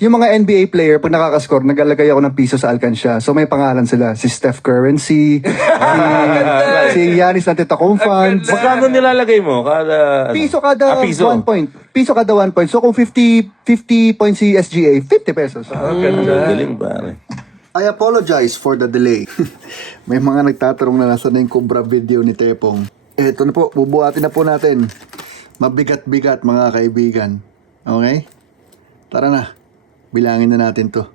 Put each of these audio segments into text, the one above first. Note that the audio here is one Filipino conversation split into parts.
yung mga NBA player, pag nakakascore, nag-alagay ako ng piso sa alkansya. So may pangalan sila. Si Steph Currency, si Giannis Antetokounmpo. Magkano nilalagay mo? Kada, Piso kada piso. 1 point. Piso kada 1 point. So kung 50 points si SGA, 50 pesos. Galing pare. I apologize for the delay. May mga nagtatanong na nasa na yung Cobra video ni Tepong. Eto na po, bubuhatin na po natin. Mabigat-bigat mga kaibigan. Okay? Tara na. Bilangin na natin to.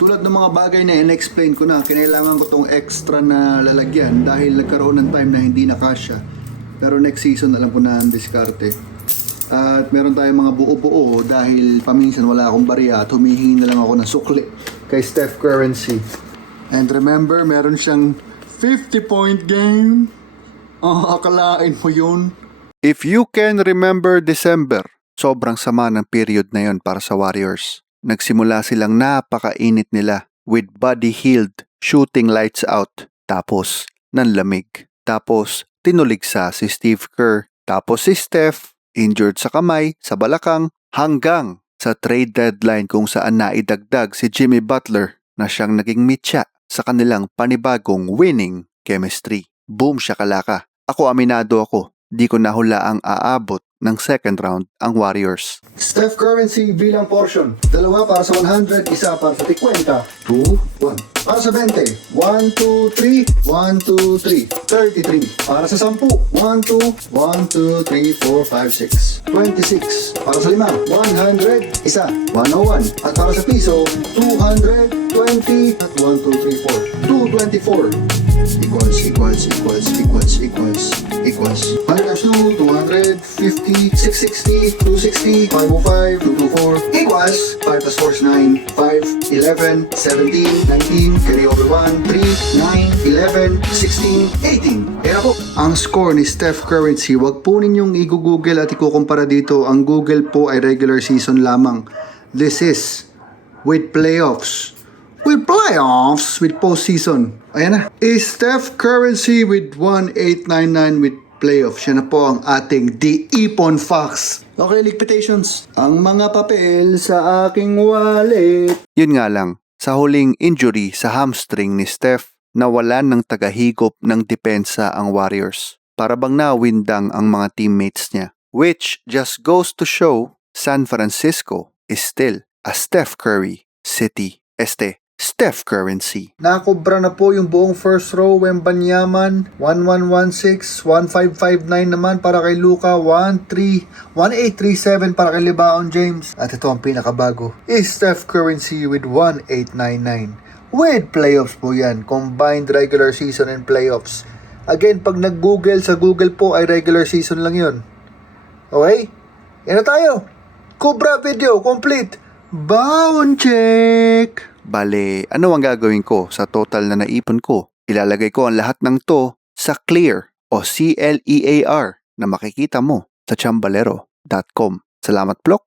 Tulad ng mga bagay na in-explain ko na, kinailangan ko tong extra na lalagyan dahil nagkaroon ng time na hindi na kasya. Pero next season alam ko na ang diskarte. At meron tayong mga buo-buo dahil paminsan wala akong barya at humihingi na lang ako ng sukli kay Steph Currency. And remember, meron siyang 50-point game. Akalain mo yun? If you can remember December, sobrang sama ng period na yon para sa Warriors. Nagsimula silang napakainit nila with body healed, shooting lights out. Tapos, nanlamig. Tapos, tinuligsa si Steve Kerr. Tapos si Steph, injured sa kamay, sa balakang, hanggang sa trade deadline kung saan naidagdag si Jimmy Butler na siyang naging mitya sa kanilang panibagong winning chemistry. Boom shakalaka. Ako aminado ako, di ko nahulaang aabot ng second round ang Warriors. Steph Currency bilang portion. Dalawa para sa 100, isa para sa 50. 2, 1. Para sa 20. 1, 2, 3. 1, 2, 3. 33. Para sa 10. 1, 2. 1, 2, 3, 4, 5, 6. 26. Para sa 5. 100. Isa. 101. At para sa piso, 200. 20. At 1, 2, 3, 4. 224. Equals 100 times 2, 250, 660, 260, 505, 224 equals 5 plus 4 is 9, 5, 11, 17, 19, carry over 1, 3, 9, 11, 16, 18. Kaya po, ang score ni Steph Currency, wag po ninyong i-google at ikukumpara dito. Ang Google po ay regular season lamang. This is with playoffs. With playoffs, with postseason. Ayan na. Is Steph Currency with 1899 with playoffs. Siya na po ang ating The Ipon Fox. Okay, liquidations. Ang mga papel sa aking wallet. Yun nga lang, sa huling injury sa hamstring ni Steph, nawalan ng tagahigop ng depensa ang Warriors. Para bang nawindang ang mga teammates niya. Which just goes to show, San Francisco is still a Steph Curry city. Steph Currency. Nakobra na po yung buong first row. Wembanyaman 1116, 1559 naman para kay Luka, 1837 para kay Libaon James. At ito ang pinakabago is Steph Currency with 1899. With playoffs po yan. Combined regular season and playoffs. Again, pag nag-google sa Google po ay regular season lang yun. Okay? Yan na tayo. Cobra video complete. Bound check. Bale, ano ang gagawin ko sa total na naipon ko? Ilalagay ko ang lahat ng to sa Clear o CLEAR na makikita mo sa chambalero.com. Salamat, Plok!